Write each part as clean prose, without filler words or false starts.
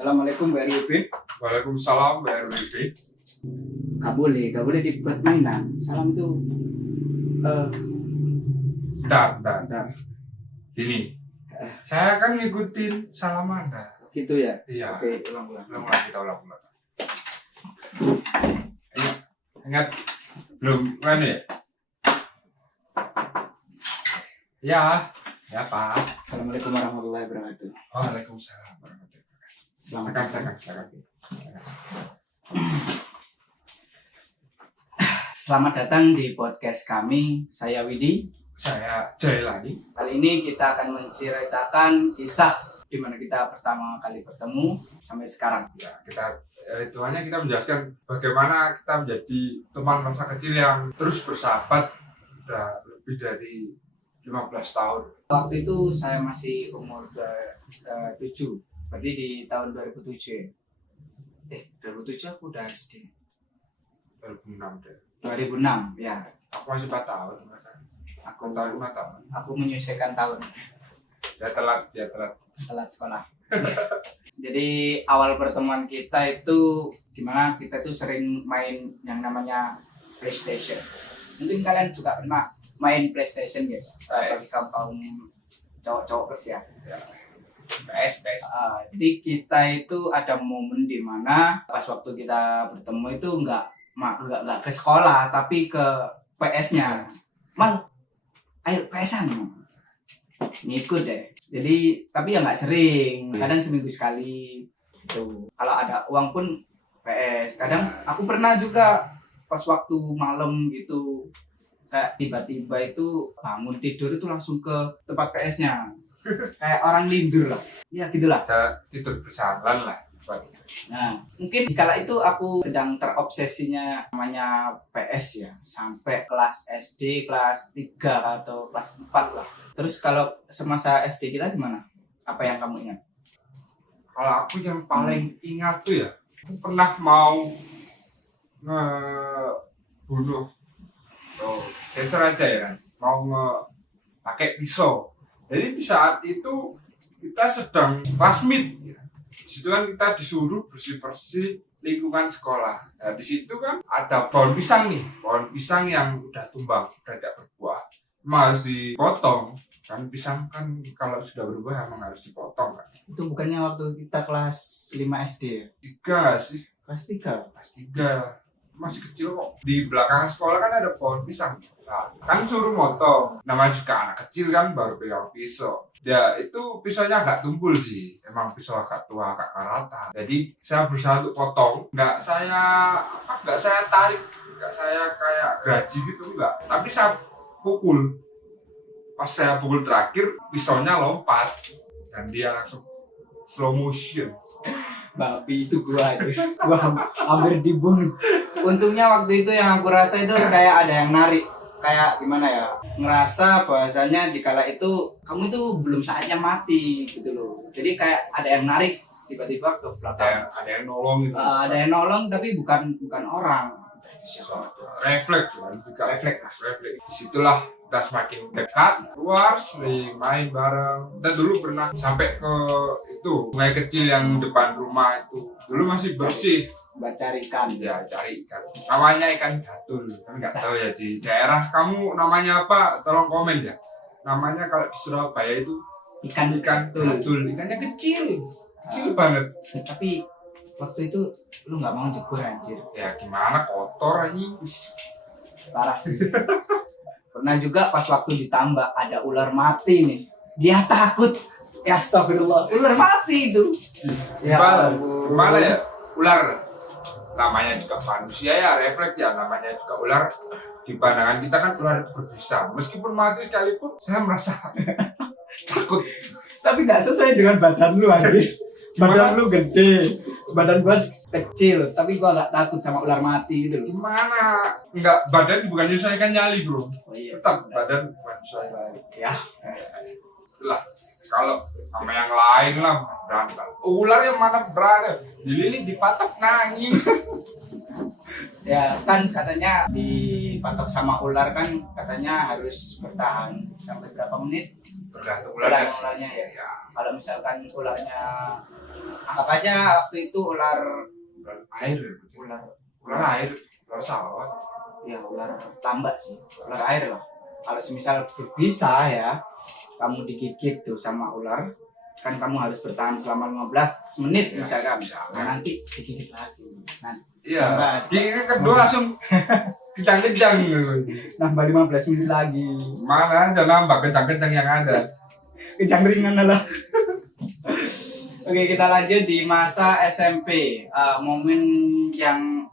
Assalamualaikum Mbak RWB. Waalaikumsalam Mbak RWB. Gak boleh dibuat mainan. Salam itu Bentar. Gini, saya kan ngikutin salam Anda. gitu ya. Iya. Oke, ulang. Kita ulang. Ingat belum kan ya? Ya Pak. Assalamualaikum warahmatullahi wabarakatuh. Waalaikumsalam warahmatullahi wabarakatuh. Selamat Silakan. Selamat datang di podcast kami. Saya Widi. Saya Jailani. Kali ini kita akan menceritakan kisah di mana kita pertama kali bertemu sampai sekarang. Ya, kita menjelaskan bagaimana kita menjadi teman masa kecil yang terus bersahabat sudah lebih dari 15 tahun. Waktu itu saya masih umur 7. Berarti di tahun 2007 ya. 2007 aku udah SD. 2006 deh. 2006 ya. Aku masih 4 tahun. Aku tahun 5 tahun. Aku menyelesaikan tahun. Dia telat. Telat sekolah. Jadi awal pertemuan kita itu dimana kita tuh sering main yang namanya PlayStation. Mungkin kalian juga pernah main PlayStation guys. Bagi kaum cowok-cowok plus ya. PS. Jadi kita itu ada momen dimana pas waktu kita bertemu itu nggak ke sekolah tapi ke PS-nya. Mang, ayo PS-an. Ngikut deh. Jadi tapi ya nggak sering, kadang seminggu sekali gitu. Kalau ada uang pun PS. Kadang aku pernah juga pas waktu malam gitu kayak tiba-tiba itu bangun tidur itu langsung ke tempat PS-nya. Kayak orang lindur lah. Ya gitulah. Saya tidur berjalan lah. Nah, mungkin kala itu aku sedang terobsesinya namanya PS ya, sampai kelas SD, kelas 3 atau kelas 4 lah. Terus kalau semasa SD kita gimana? Apa yang kamu ingat? Kalau aku yang paling ingat tuh ya, aku pernah mau ngebunuh sensor aja ya kan, mau pakai pisau. Jadi di saat itu kita sedang classmeet ya. Di situ kan kita disuruh bersih-bersih lingkungan sekolah. Nah, di situ kan ada pohon pisang yang udah tumbang, udah tidak berbuah. Emang harus dipotong. Kan pisang kan kalau sudah berbuah emang harus dipotong kan. Itu bukannya waktu kita kelas 5 SD ya? 3 sih. Kelas 3? Kelas 3. Masih kecil kok. Di belakang sekolah kan ada pohon pisang. Nah, kan suruh motong. Namanya juga anak kecil kan baru pegang pisau. Ya itu pisaunya agak tumpul sih. Emang pisau agak tua, agak karatan. Jadi saya berusaha untuk potong. Nggak saya tarik. Nggak saya kayak gaji gitu, enggak. Tapi saya pukul. Pas saya pukul terakhir, pisaunya lompat. Dan dia langsung slow motion. Babi itu gua hampir dibunuh. Untungnya waktu itu yang aku rasa itu kayak ada yang narik. Kayak gimana ya, ngerasa bahwasanya di kala itu kamu itu belum saatnya mati gitu loh. Jadi kayak ada yang narik tiba-tiba ke belakang. Ada yang nolong gitu. Ada yang nolong tapi bukan orang. Refleks. Disitulah kita semakin dekat, keluar, sering main bareng. Kita dulu pernah sampai ke itu sungai kecil yang depan rumah itu. Dulu masih bersih. Buat cari ikan. Ya, cari ikan. Namanya ikan gatul. Kan nggak tahu ya di daerah kamu namanya apa? Tolong komen ya. Namanya kalau di Surabaya itu ikan gatul. Ikannya kecil banget. Tapi waktu itu lu nggak mau jebur anjir. Ya gimana, kotor aja. Parah sih. Pernah juga pas waktu ditambak ada ular mati nih. Dia takut. Ya astagfirullah. Ular mati itu. Gimana ya? Ular. Namanya juga manusia ya, refleks ya. Namanya juga ular. Di pandangan kita kan ular itu berbisa. Meskipun mati sekalipun, saya merasa takut. Tapi nggak sesuai dengan badan lu anjir. Badan lu gede, badan gua kecil, tapi gua nggak takut sama ular mati gitu loh. Gimana? Enggak, badan bukan menyesuaikan nyali bro. Oh, iya. Tetap badan bukan menyesuaikan nyali. Ya. Itulah. Kalau sama yang lain lah berani. Ular yang mana berani? Dililit dipatok nangis. Ya kan katanya dipatok sama ular kan katanya harus bertahan sampai berapa menit? Tergantung ularnya. Ularnya ya. Kalau misalkan ularnya Anggap aja waktu itu ular Air, ular ular air, ular sawah. ya ular tambak sih, ular air lah. Kalau semisal berbisa ya, kamu digigit tuh sama ular, kan kamu harus bertahan selama 15 menit Ya, misalkan. misalkan. Nah, nanti digigit lagi. Nanti Iya. Tambah. Gigi kedua langsung kejang-kejang gitu. nambah 15 menit lagi. Mana aja nambah kejang-kejang yang ada. Kejang ringan lah. Oke, kita lanjut di masa SMP. Momen yang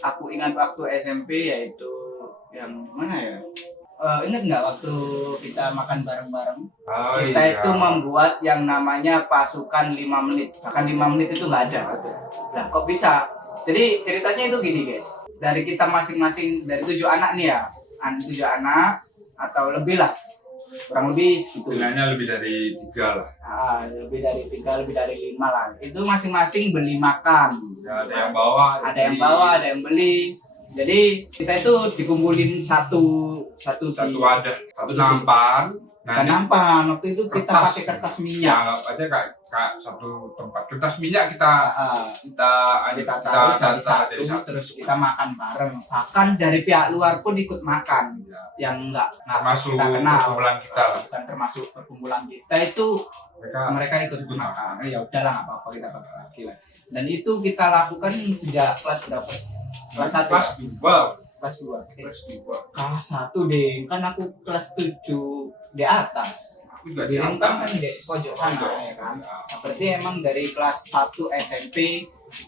aku ingat waktu SMP yaitu yang mana ya? Ingat nggak waktu kita makan bareng-bareng? Oh, Kita iya. itu membuat yang namanya pasukan 5 menit. Bahkan 5 menit itu nggak ada. Nah, kok bisa? Jadi ceritanya itu gini guys. Dari kita masing-masing, dari 7 anak nih ya. 7 anak atau lebih lah. Kurang lebih segitu. Istilahnya lebih dari 3 lah. Lebih dari 3, lebih dari 5 lah. Itu masing-masing beli makan. Ya, ada yang bawa, Ada yang bawa, ada yang beli. Jadi kita itu dikumpulin satu wadah, satu nampan. Bukan nampan, waktu itu kita Kertas. pakai kertas minyak. Anggap aja kayak satu tempat kertas minyak kita Kita taruh jadi data satu, terus kita makan bareng. Bahkan dari pihak luar pun ikut makan. Ya, Yang nggak termasuk kita kenal, perkumpulan kita lah. bukan termasuk perkumpulan kita itu mereka ikut ikut makan. Ya udahlah nggak apa-apa, kita pakai lagi lah. Dan itu kita lakukan sejak kelas berapa? Kelas 1. Kelas 2. Kelas 2. Kelas 2. Kelas 1 deh, kan aku kelas 7 di atas. Aku juga Di Rentang kan diantar. di pojok sana Pojok. ya kan. Nah, berarti emang dari kelas 1 SMP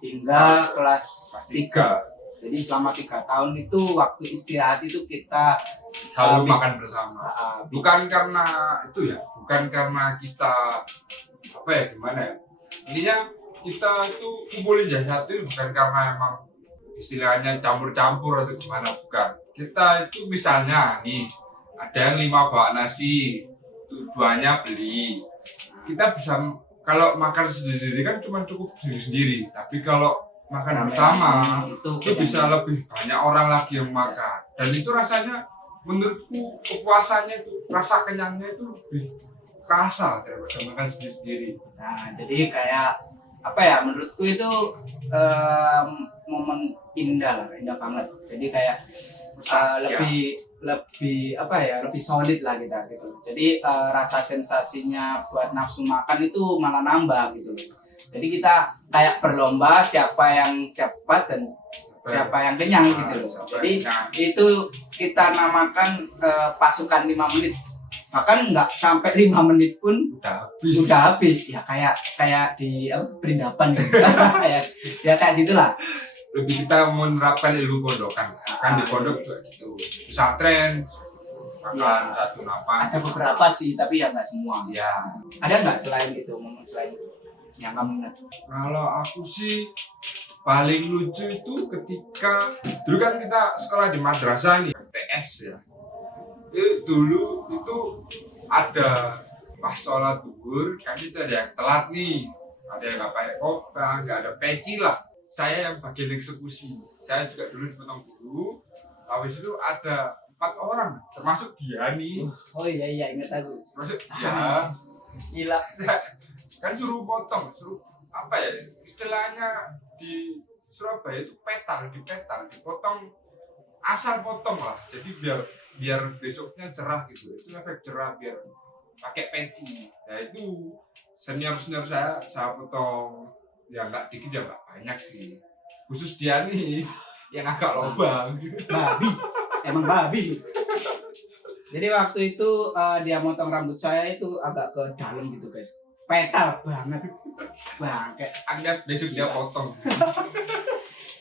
hingga kelas 3. Jadi selama 3 tahun itu waktu istirahat itu kita Selalu Bi- makan bersama. Bukan karena itu ya, bukan karena kita apa ya gimana ya. Intinya kita itu kumpulin jadi satu bukan karena emang istilahnya campur-campur atau gimana, bukan. Kita itu misalnya nih ada yang 5 bak nasi, duanya beli. Kita bisa kalau makan sendiri-sendiri kan cuma cukup sendiri-sendiri. Tapi kalau makan bersama itu bisa lebih banyak orang lagi yang makan. Dan itu rasanya menurutku kepuasannya itu, rasa kenyangnya itu lebih kerasa daripada makan sendiri-sendiri. Nah, jadi kayak apa ya, menurutku itu momen indah banget. Jadi kayak lebih apa ya, lebih solid lah kita gitu. Jadi rasa sensasinya buat nafsu makan itu malah nambah gitu. Jadi kita kayak berlomba siapa yang cepat dan siapa yang kenyang gitu loh. Jadi itu kita namakan pasukan 5 menit. Bahkan nggak sampai 5 menit pun udah habis. Ya kayak di perindapan gitu. ya kayak gitulah. Lebih kita menerapkan ilmu pondokan. Kan di pondok juga gitu. Pesantren makan satu nampan. Ada beberapa sih, tapi ya nggak semua. Ya. Ada nggak selain itu, momen selain itu yang kamu ingat? Kalau aku sih paling lucu itu ketika dulu kan kita sekolah di madrasah nih, TS ya. Dulu itu ada pas sholat zuhur kan itu ada yang telat nih, ada yang nggak pakai kopah, nggak ada peci lah. Saya yang bagian eksekusi. Saya juga dulu dipotong guru. Habis itu ada 4 orang, termasuk dia nih. Oh iya ingat aku. Termasuk dia. Gila. Kan suruh potong, suruh apa ya istilahnya di Surabaya itu dipetal, dipotong asal potong lah. Jadi biar besoknya cerah gitu. Itu efek cerah biar pakai peci. Nah itu senior saya potong ya nggak dikit ya nggak banyak sih. Khusus dia nih yang agak lobang. Emang babi. Jadi waktu itu dia motong rambut saya itu agak ke dalam gitu guys. Petal banget. Bangke. Anggap besok dia potong.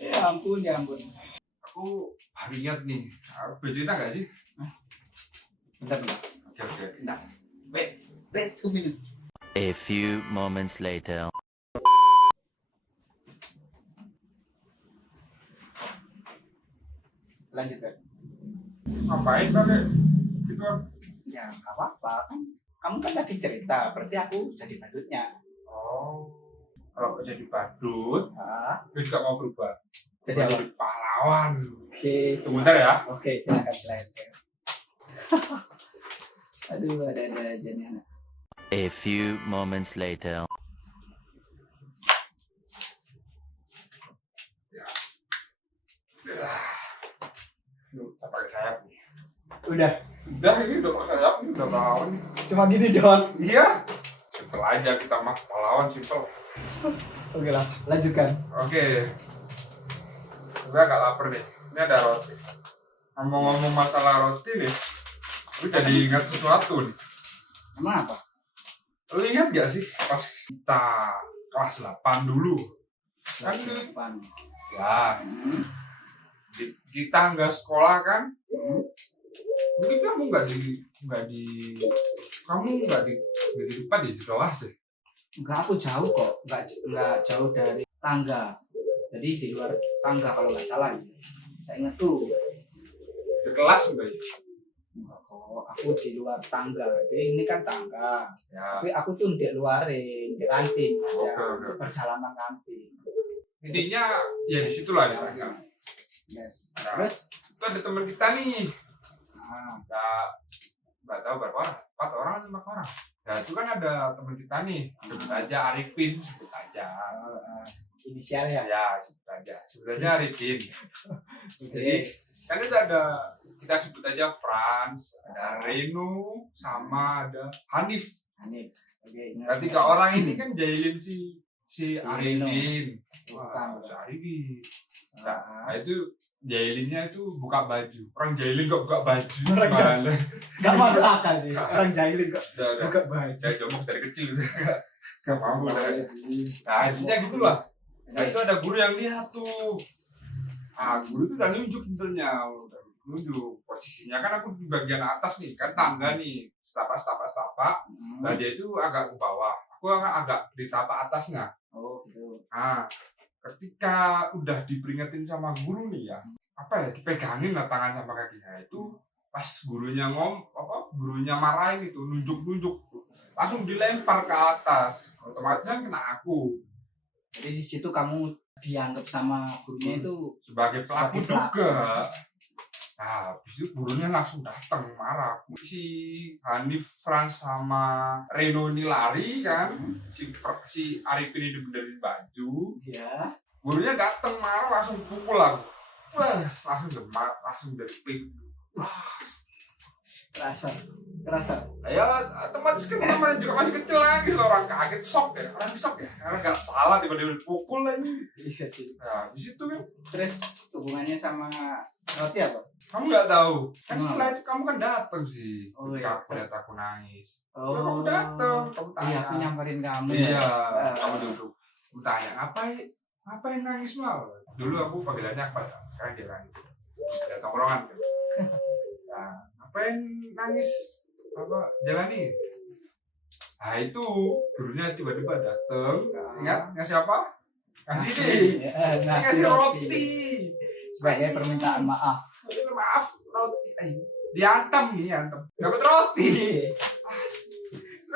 Ya ampun. Aku baru ingat nih. Boleh cerita nggak sih? Bentar. Oke. Bentar. Wait, 2 minutes. A few moments later. Lanjut kan? Ngapain kakek? Gitu kan? Ya nggak apa-apa kan. Kamu kan tadi cerita, berarti aku jadi badutnya. Oh, kalau aku jadi badut, aku juga mau berubah. Jadi apa? Jadi pahlawan. Oke. Sebentar ya. Oke, silakan. Aduh, ada aja nih anak. A few moments later. Udah. Udah ini udah kayak ini udah pahlawan nih. Cuma gini doang. Iya. Simpel aja kita mah pahlawan simpel. Oke lah, lanjutkan. Oke. Gue agak lapar nih. Ini ada roti. Ngomong-ngomong masalah roti nih, gue jadi ingat sesuatu nih. Emang apa? Lu ingat gak sih pas kita kelas 8 dulu? Kan dulu, Depan. ya, kita nggak sekolah kan? Mungkin kamu nggak di depan di kelas deh. Enggak, aku jauh kok. Enggak jauh dari tangga. Jadi di luar tangga kalau nggak salah. Saya ingat tuh. Di kelas enggak ya? Enggak kok, aku di luar tangga. Jadi ini kan tangga. Ya, Tapi aku tuh di luarin, di kantin, Mas, ya. Oke. Perjalanan kantin. intinya ya di situlah ya. Yes. Nah, Terus, itu ada teman kita nih. nah, Nggak tahu berapa orang, 4 orang atau 5 orang. Nah itu kan ada teman kita nih, sebut aja Arifin, sebut aja. inisialnya. Ya sebut aja Arifin. Oke. Jadi kan itu ada, kita sebut aja Franz, ada Reno, sama ada Hanif. Hanif. Oke. Nah 3 orang ini kan jahilin si Arifin. Bukan. Si Arifin. Ah, Nah itu jahilinnya itu buka baju. Orang jahilin kok buka baju. Orang Gimana? Gak masuk akal sih. Orang jahilin kok Udah. buka baju. Saya jomok dari kecil. Gak mampu. Nah, Nah intinya gitulah. Nah itu ada guru yang lihat tuh. Guru itu udah nunjuk sebenarnya. Udah nunjuk. Posisinya kan aku di bagian atas nih. Kan tangga nih. Setapak. Nah dia itu agak ke bawah. Aku agak di tapak atasnya. Oh gitu. Nah, ketika udah diperingatin sama guru nih ya, dipegangin lah tangan sama kakinya itu pas gurunya marahin itu nunjuk langsung dilempar ke atas, otomatis kan kena aku Jadi di situ kamu dianggap sama gurunya itu sebagai pelaku Sebagai pelaku. juga. Nah, habis itu gurunya langsung datang marah. Si Hanif, Franz sama Reno ini lari kan, si Arifin ini benerin baju. ya. Gurunya datang marah langsung pukul aku. Wah, langsung gemat, langsung dari pintu. Kerasa. Ya, otomatis kan namanya juga masih kecil lagi, orang kaget, shock ya, karena nggak salah tiba-tiba dipukul lagi. Iya sih. Nah, di situ kan, Terus hubungannya sama roti apa? kamu nggak tahu. Kan Emang setelah itu kamu kan datang sih, Oh, ketika iya. aku lihat aku nangis. Oh. Kamu datang, kamu tanya. Iya, aku nyamperin kamu. Iya, ya. kamu duduk. Aku tanya, ngapain nangis mal? Dulu aku panggilannya apa ya? Sekarang dia nangis. Ada tongkrongan kan. Nah, ngapain nangis? Jalani? Nah itu gurunya tiba-tiba dateng. Ingat ngasih apa? Ngasih nih. Ngasih roti. Sebagai permintaan maaf. Maaf, roti. Diantam. Dapat roti.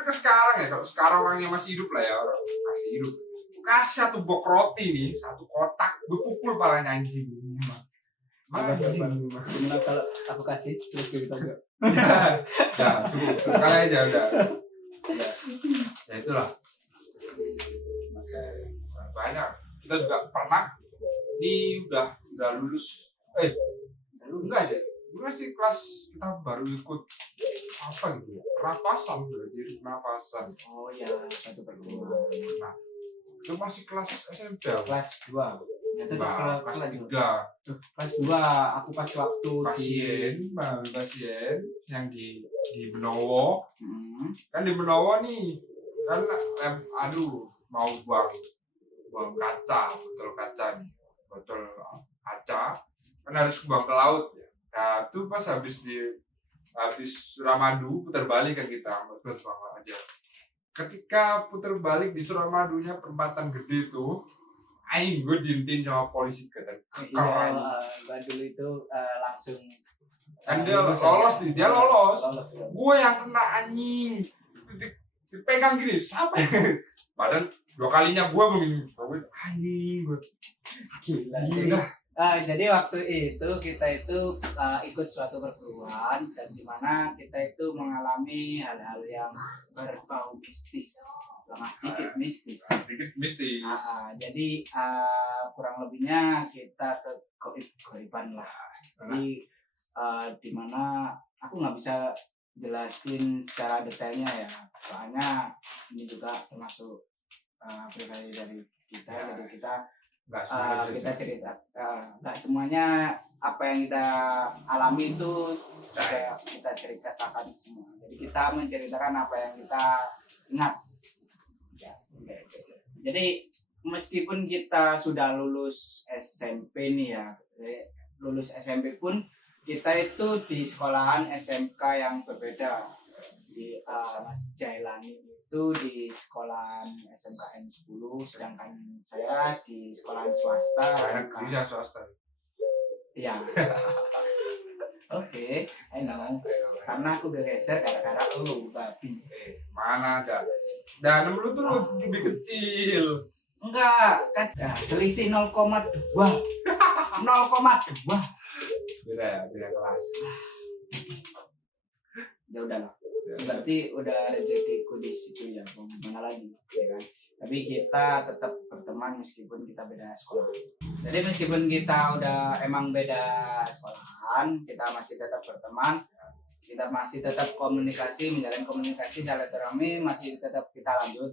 Terus sekarang ya, kalau sekarang orangnya masih hidup lah ya, orang masih hidup. Kasih 1 box roti nih, 1 kotak, gue pukul palanya anjing. Gimana kalau aku kasih terus kita juga. Udah, cukup. Sekali aja udah. Ya itulah. Banyak. Kita juga pernah. Ini udah lulus. Enggak sih. Gue masih kelas, kita baru ikut apa gitu ya? Pernapasan, belajar pernapasan. Oh ya, 1/2. Nah, itu masih kelas SMP. Kelas 2. Itu Kelas 3. Kelas 2 aku pas waktu pasien yang di Benowo. Kan di Benowo nih kan mau buang kaca, botol kaca kan harus buang ke laut ya. Nah itu pas habis Suramadu putar balik kan kita buang aja. Ketika putar balik di Suramadunya perempatan gede itu, aing gue diintin sama polisi kata Iya, Badul itu langsung kan dia lolos. ya. Gue yang kena anjing, dipegang gini, siapa? Padahal 2 kalinya gue begini, anjing gue. Gila. Jadi waktu itu kita itu ikut suatu perguruan dan dimana kita itu mengalami hal-hal yang berbau mistis, dikit mistis. Jadi kurang lebihnya kita ke goiban lah. Jadi dimana aku nggak bisa jelasin secara detailnya ya, soalnya ini juga termasuk pribadi dari kita, Ya. jadi kita Nggak semuanya bisa kita dijelasin. cerita nggak semuanya apa yang kita alami itu juga kita ceritakan semua. Jadi kita menceritakan apa yang kita ingat. Ya, gitu. Jadi meskipun kita sudah lulus SMP nih ya, lulus SMP pun kita itu di sekolahan SMK yang berbeda. Di Mas Jailani itu di sekolahan SMKN 10, sedangkan saya di sekolahan swasta SMK. Bisa swasta. Iya. Oke, I know. Karena aku bergeser gara-gara lu, babi. Mana ada? Dan lu tuh lebih kecil. Enggak, kan selisih 0,2. 0,2. Beda kelas. Ya udahlah. Berarti udah rezekiku di situ ya, mau gimana lagi, ya kan? Tapi kita tetap berteman meskipun kita beda sekolah. Jadi meskipun kita udah emang beda sekolahan, kita masih tetap berteman, kita masih tetap komunikasi, menjalin komunikasi, silaturahmi masih tetap kita lanjut.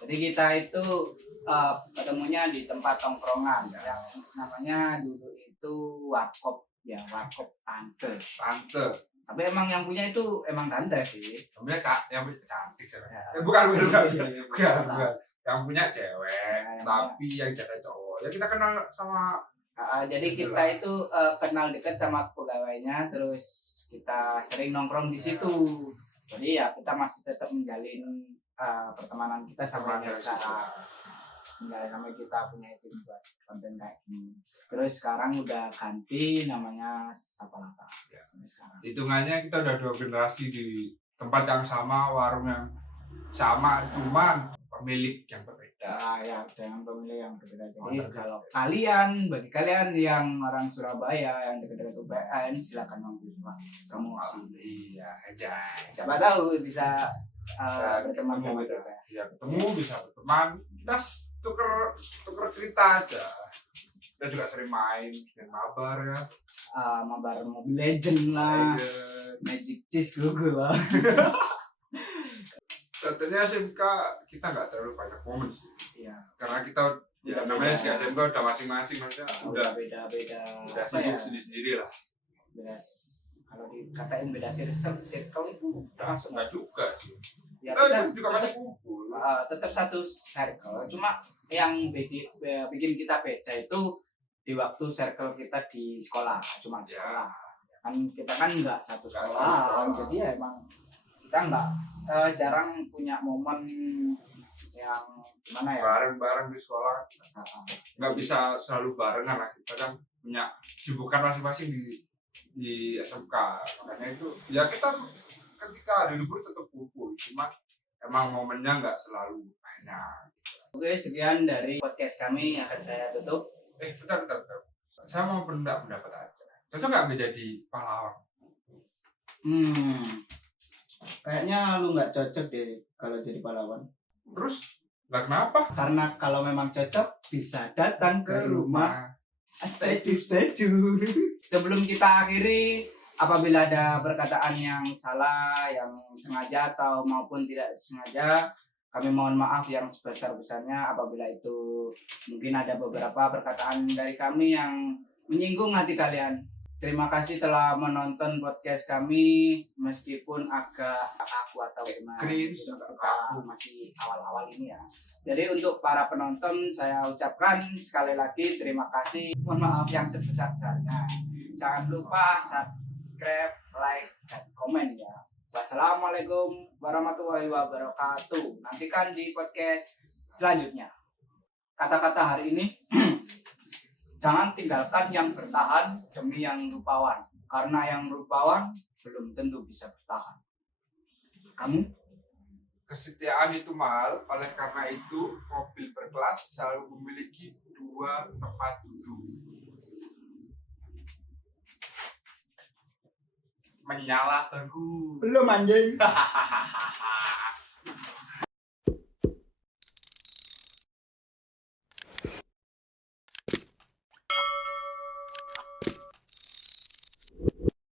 Jadi kita itu ketemunya di tempat tongkrongan yang namanya dulu itu warkop ya, warkop tante. Tapi emang yang punya itu emang tante sih. Yang punya cantik sih. Ya. Bukan. Bukan. Yang punya cewek, tapi yang jaga cowok. Ya kita kenal sama. Jadi kita itu kenal dekat sama pegawainya, terus kita sering nongkrong di situ. Jadi ya kita masih tetap menjalin pertemanan kita sampai sekarang. Enggak sampai kita punya itu buat konten kayak gini. Terus sekarang udah ganti namanya Sapalata. Ya. Sampai sekarang. Hitungannya kita udah 2 generasi di tempat yang sama, warung yang sama, cuman pemilik yang berbeda. Ya, dengan pemilih yang berbeda. Jadi kalau bagi kalian yang orang Surabaya yang dekat-dekat UPN, silakan mampir promosi. Iya, aja. Siapa tahu bisa berteman ketemu sama kita. kita. Ya, ketemu bisa berteman. Kita tuker cerita aja. Kita juga sering main mabar ya. Mabar Mobile Legend lah, Magic Cheese Google lah. Katanya SMK kita nggak terlalu banyak momen sih. Iya. Karena kita ya namanya si SMK udah masing-masing, maksudnya udah beda-beda. udah sibuk sendiri-sendiri lah. Beda. Kalau dikatain beda circle itu udah masuk Nggak juga sih. ya, Kita kita juga masih kumpul. tetap satu circle, cuma yang bikin kita beda itu di waktu circle kita di sekolah, cuma di sekolah. Kan kita kan nggak satu sekolah, jadi ya emang kita nggak jarang punya momen yang gimana ya, Bareng-bareng di sekolah nggak bisa selalu barengan lah, kita kan punya sibukan masing-masing di SMK. Makanya itu ya kita ketika ada libur tetap kumpul, cuma emang momennya nggak selalu banyak. Oke, sekian dari podcast kami akan saya tutup. Bentar. Saya mau pendapat aja. Cocok nggak menjadi pahlawan? Kayaknya lu nggak cocok deh kalau jadi pahlawan. Terus nggak kenapa? Karena kalau memang cocok bisa datang ke rumah. Statue. Sebelum kita akhiri, apabila ada perkataan yang salah, yang sengaja atau maupun tidak sengaja, kami mohon maaf yang sebesar-besarnya apabila itu mungkin ada beberapa perkataan dari kami yang menyinggung hati kalian. Terima kasih telah menonton podcast kami, meskipun agak kaku atau gimana. Cringe, Kita masih awal-awal ini ya. Jadi untuk para penonton saya ucapkan sekali lagi terima kasih. Mohon maaf yang sebesar-besarnya. Jangan lupa subscribe, like, dan komen ya. Wassalamualaikum warahmatullahi wabarakatuh. Nantikan di podcast selanjutnya. Kata-kata hari ini, jangan tinggalkan yang bertahan demi yang rupawan. Karena yang rupawan belum tentu bisa bertahan. Kamu? Kesetiaan itu mahal, oleh karena itu mobil berkelas selalu memiliki 2 tempat duduk. Menyala baru. Belum anjing.